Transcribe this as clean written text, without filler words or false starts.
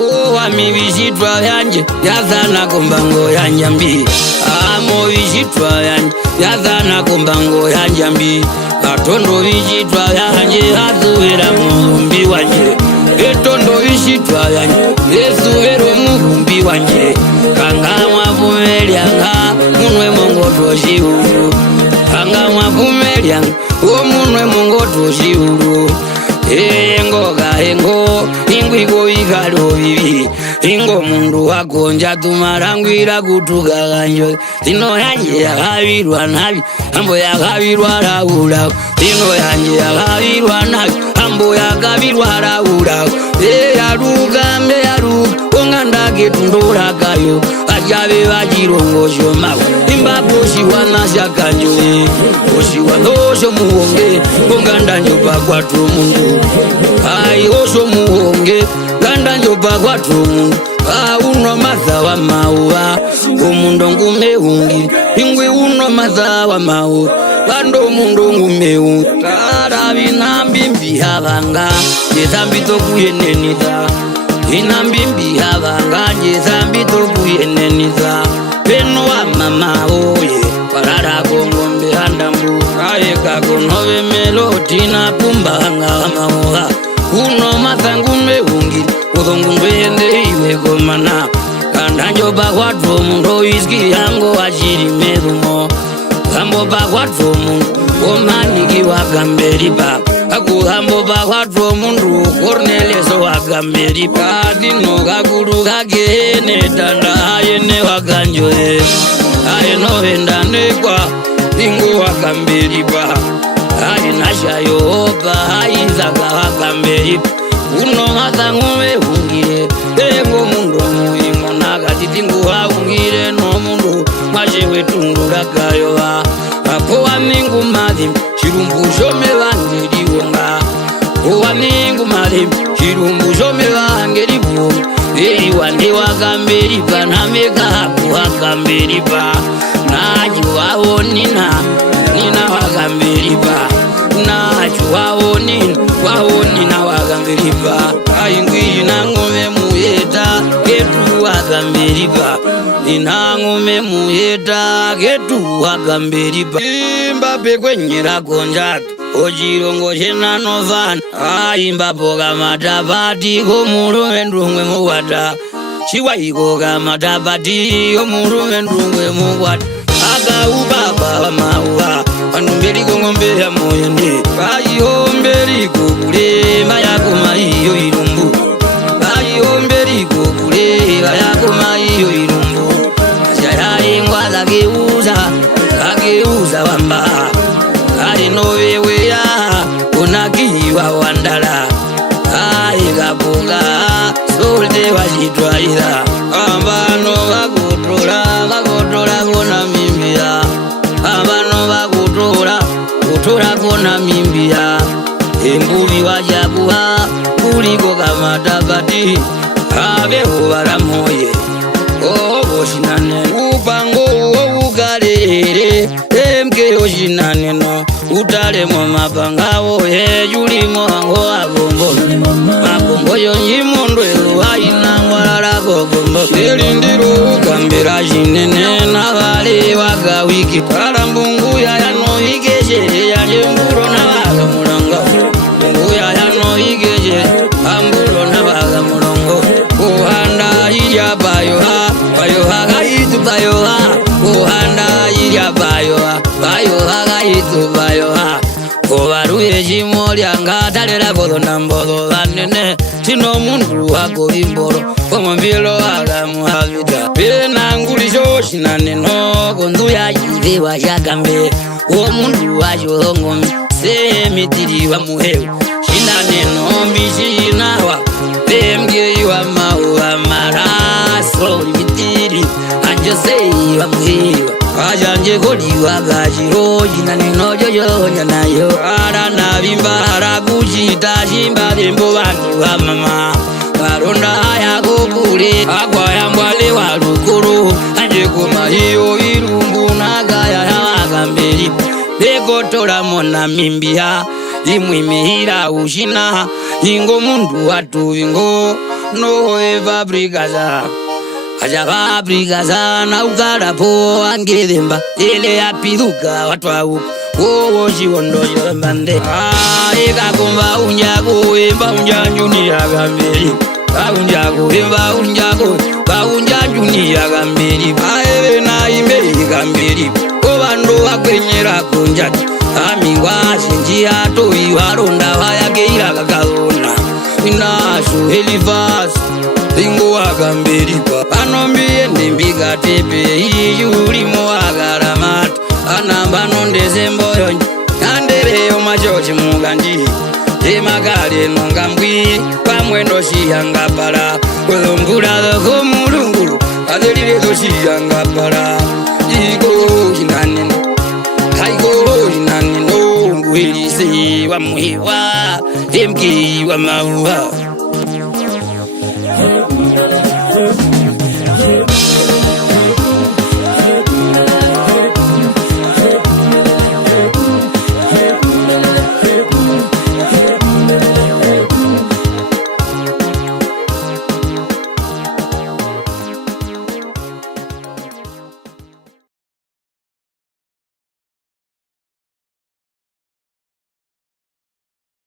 Wami vishitwa yanje yazana kombango yanjambi. Amo vishitwa yanje yazana kombango yanjambi. Atondo vishitwa yanje azuwera muhumbi wanje. Etondo vishitwa yanje yezuwero muhumbi wanje. Kanga mwavumelianga munwe mongoto shiuru. Kanga mwavumelianga munwe mongoto shiuru. Ngoga engo ingwiko ikalo bibi ingo mundu wagonja tumarangwira kutugaganyo tino yanje yakabirwa nabi ambo yakabirwa raula tino yanje yakabirwa nabi ambo yakabirwa raula yaruka mbe yaruka onganda getundura kayo ajabe bajirongo shomawo imbapo shiwana shakanjo oshiwano muonge onganda nyoba kwatu mundu ai osho muonge ganda nyoba kwatu mundu uno mazawa mauwa omundo ngumeungi ingwe uno mazawa mauwa bando mundo ngumeungi tara binambimbi habanga yezambi tokuyeneniza inambimbi habanga yezambi tokuyeneniza beno wa mama oye parara kongombe handambu aeka konove melotina pumbanga amaoha uno masangume ungi udhongundu yende iwe komana kandanjo bakwatu mundo iski yango achiri merumo kambo bakwatu mundu omaniki wakamberipa akuhambo bakwatu mundu Cornelius wakamberipa dino kakulu kakene tanda ayene wakanjoe ayeno vendandekwa dingo wakamberipa ayena shayopa ayizaka wakamberipa uno masangume ungire engo mundu muingo nakati dingo waungire no mundu mwashewe tundura kayowa akowa mingu madhim chirumbu shome vangeriwonga kowa mingu madhim chirumbu shome vangeriwonga wande wakamberipa nameka haku wakamberipa naji wawo nina wakamberipa naji wawo nina wakamberipa ayingwi nangume muyeta ketu wakamberipa inangume muyeta ketu wakamberipa imbape kwenyera konjatu ojirongo chena novana imbapo kamatapati komulume ndungwe mukwata chiwaiko kamatapati komulume ndungwe mukwata akaubaba wamauwa anumbiriko ngombe ya moyende ayihombiriko kule mayakoma iyo irumbu ayihombiriko kule mayakoma iyo irumbu ashayayingwa kakeuza wamba alinoweweya unakiwa wandala ayikapunga solte wachitwaila ambano vakutola kona mimbia ambano vakutola kona mimbia embuvi wajakuha kuliko kamatapati aveho varamoye ovoshinane upango ukalere emke oshinaneno utalemo mapangawo ejulimo ango agombo magombo yonjimondo wainangwalalako gombo elindiro ukambira jinene navale wakawiki kalambunguya yanoikeshe yajemburo navagamulongo bunguya yanoikeshe amburo navagamulongo kuhanda ijabayoha bayoha kaitu bayoha kuhanda ijabayoha bayoha kaitu bayoha kovaruye chimo lyanga talela kodona mbolo vanene chino mundu wako imbolo komambilo agamuhavita penangulisho shinaneno konzuya chilewa chakambe omundu wacho hongomi semitiriwa muhewe shinaneno mbishinawa pemgeiwa mauwa maraso mitiri anjoseiwa muhewa ajanje kodiwa gachiro jinaneno jojonya nayo ara navimbara kuchita chimba dembo vantu va mama varonda haya kokule akwayambwale walukuru anje koma iyo irumbu nagaya yavakamberi bekotola mona mimbia imwimihira ushina ingo mundu watu ingo no eva brigaza ajaba brigaza na ugara po angedemba ile apiduka watu au wo jiwondo yambande ikakumba unjago emba unjanjuni agamberi unjago emba unjago unjanjuni agamberi bae na ime gamberi obando akwenyera kunjati amingwa shinjia to iwaronda wayageira kakazona inaso elivas ingo agamberi anombie ndimbiga tepe iyulimo agaramata anambano ndezemboyo nandereyo machochi mugandi emagale nongambwi pamwendo shiyangapala kwezombulalo komulungu adelilezo shiyangapala iko inanene haiko inanene ngwelise wa muhiwa emki wa mauha